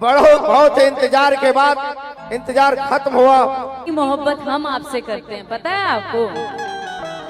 बहुत बहुत इंतजार के बाद इंतजार खत्म हुआ। की मोहब्बत हम आपसे करते हैं, पता है आपको?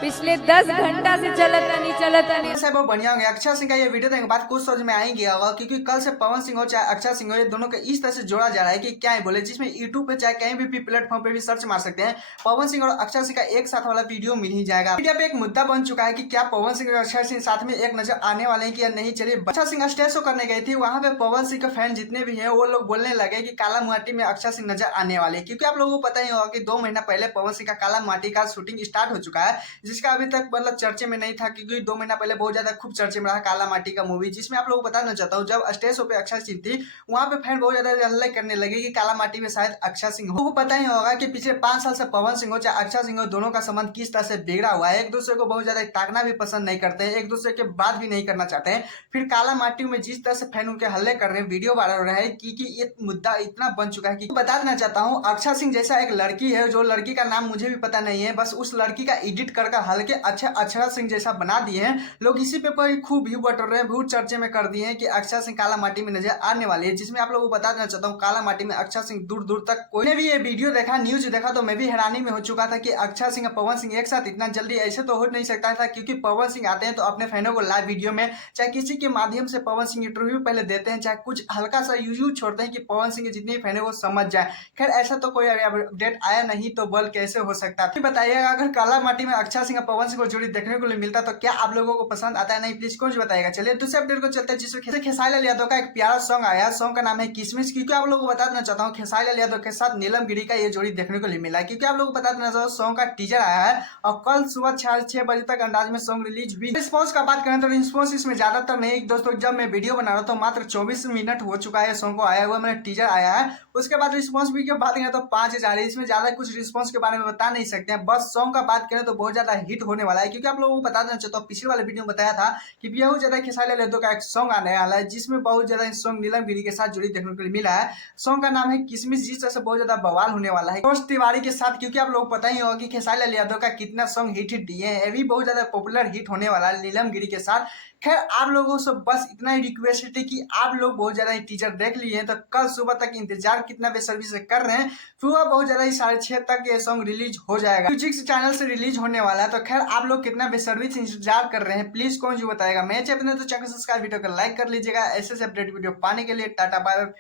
पिछले 10 घंटा से चलता नहीं। से बहुत बढ़िया होंगे। अक्षय सिंह का ये वीडियो देखने के बाद कुछ समझ में आ ही गया होगा, क्योंकि कल से पवन सिंह हो चाहे अक्षय सिंह हो, ये दोनों को इस तरह से जोड़ा जा रहा है कि क्या ही बोले, जिसमें यूट्यूब पे चाहे कहीं भी प्लेटफॉर्म पे भी सर्च मार सकते हैं, पवन सिंह और अक्षय सिंह का एक साथ वाला वीडियो मिल ही जाएगा। मीडिया पे एक मुद्दा बन चुका है कि क्या पवन सिंह और अक्षय सिंह साथ में एक नजर आने वाले हैं कि या नहीं। चलिए, अक्षय सिंह स्टेज शो करने गई थी, वहां पे पवन सिंह के फैन जितने भी हैं वो लोग बोलने लगे कि काला माटी में अक्षय सिंह नजर आने वाले, क्योंकि आप लोगों को पता ही होगा कि 2 महीना पहले पवन सिंह का काला माटी का शूटिंग स्टार्ट हो चुका है, जिसका अभी तक मतलब चर्चे में नहीं था, क्योंकि 2 महीना पहले बहुत ज्यादा खूब चर्चे में रहा काला माटी का मूवी, जिसमें आप लोगों को बताना चाहता हूँ जब स्टेज शो पे अक्षय सिंह थी, वहां पे फैन बहुत ज्यादा हल्ला करने लगे कि काला माटी में शायद अक्षय सिंह हो। पता ही होगा कि पिछले 5 साल से पवन सिंह हो चाहे अक्षय सिंह हो, दोनों का संबंध किस तरह से बिगड़ा हुआ है। एक दूसरे को बहुत ज्यादा ताकना भी पसंद नहीं करते हैं, एक दूसरे के बात भी नहीं करना चाहते हैं। फिर काला माटी में जिस तरह से फैन उनके हल्ले कर रहे हैं, वीडियो वायरल हो रहा है कि ये मुद्दा इतना बन चुका है कि बता देना चाहता हूँ, अक्षय सिंह जैसा एक लड़की है, जो लड़की का नाम मुझे भी पता नहीं है, बस उस लड़की का एडिट कर हल्के अच्छा अक्षय सिंह जैसा बना दिए हैं लोग। इसी पे पर खूब व्यू बटोर रहे हैं, बहुत चर्चे में कर दिए हैं कि अक्षय सिंह काला माटी में नजर आने वाले हैं, जिसमें आप लोगों को बता देना चाहता हूँ काला माटी में अक्षय सिंह दूर दूर तक। कोई ने भी ये वीडियो देखा, न्यूज देखा, तो मैं भी हैरानी में हो चुका था कि अक्षय सिंह और पवन सिंह एक साथ इतना जल्दी ऐसे तो हो नहीं सकता था, क्योंकि पवन सिंह आते हैं तो अपने फैनों को लाइव वीडियो में चाहे किसी के माध्यम से पवन सिंह इंटरव्यू पहले देते हैं, चाहे कुछ हल्का सा यूज छोड़ते हैं कि पवन सिंह के जितने फैन है वो समझ जाए। खैर ऐसा तो कोई अपडेट आया नहीं, तो बल कैसे हो सकता है। बताइएगा, अगर काला माटी में अक्षय सिंह और पवन सिंह को जोड़ी देखने को मिलता तो क्या आप लोगों को पसंद आता है? नहीं, प्लीज कुछ बताएगा। चलिए दूसरे अपडेट को चलते हैं, जिसमें खेसारी लाल यादव का एक प्यारा सॉन्ग आया, सॉन्ग का नाम है किसमिस। क्योंकि आप लोगों को बता देना चाहता हूँ खेसारी लाल यादव के साथ नीलम गिरी का ये जोड़ी देखने को मिला है, क्योंकि आप लोगों को बता देना चाहता हूँ सॉन्ग का टीजर आया है और कल सुबह 6 बजे तक अंदाज में सॉन्ग रिलीज हुई। रिस्पॉन्स का बात करें तो रिस्पॉन्स इसमें ज्यादातर नहीं दोस्तों, जब मैं वीडियो बना रहा था मात्र 24 मिनट हो चुका है सॉन्ग को आया हुआ, मैंने टीजर आया है। उसके बाद रिस्पॉन्स भी की बात करें तो 5000 है, इसमें ज्यादा कुछ रिस्पॉन्स के बारे में बता नहीं सकते हैं। बस सॉन्ग का बात करें तो बहुत ज्यादा हिट होने वाला है, क्योंकि आप लोगों को बता देना चाहता हूँ पिछले वाले वीडियो में बताया था कि बहुत ज्यादा खेसारी लाल यादव का एक सॉन्ग आने वाला है, जिसमें बहुत ज्यादा सॉन्ग नीलम गिरी के साथ जुड़ी देखने को मिला है। सॉन्ग का नाम है किसमिस, जिस तरह से बहुत ज्यादा बवाल होने वाला है मनोज तिवारी के साथ, क्योंकि आप लोग पता ही होगा कि खेसारी लाल यादव का कितना सॉन्ग हिट दिए हैं, ये भी बहुत ज्यादा पॉपुलर हिट होने वाला है नीलम गिरी के साथ। खैर आप लोगों से बस इतना ही रिक्वेस्ट है कि आप लोग बहुत ज्यादा टीजर देख लिए हैं, तो कल सुबह तक इंतजार कितना बेसब्री से कर रहे हैं। सुबह बहुत ज्यादा 6:30 तक ये सॉन्ग रिलीज हो जाएगा, म्यूजिक चैनल से रिलीज होने वाला है। तो खैर आप लोग कितना बेसब्री से इंतजार कर रहे हैं, प्लीज कौन जो बताएगा। मैं चाहते हैं तो चैनल सब्सक्राइब, वीडियो को लाइक कर लीजिएगा। ऐसे अपडेट वीडियो पाने के लिए टाटा बाय।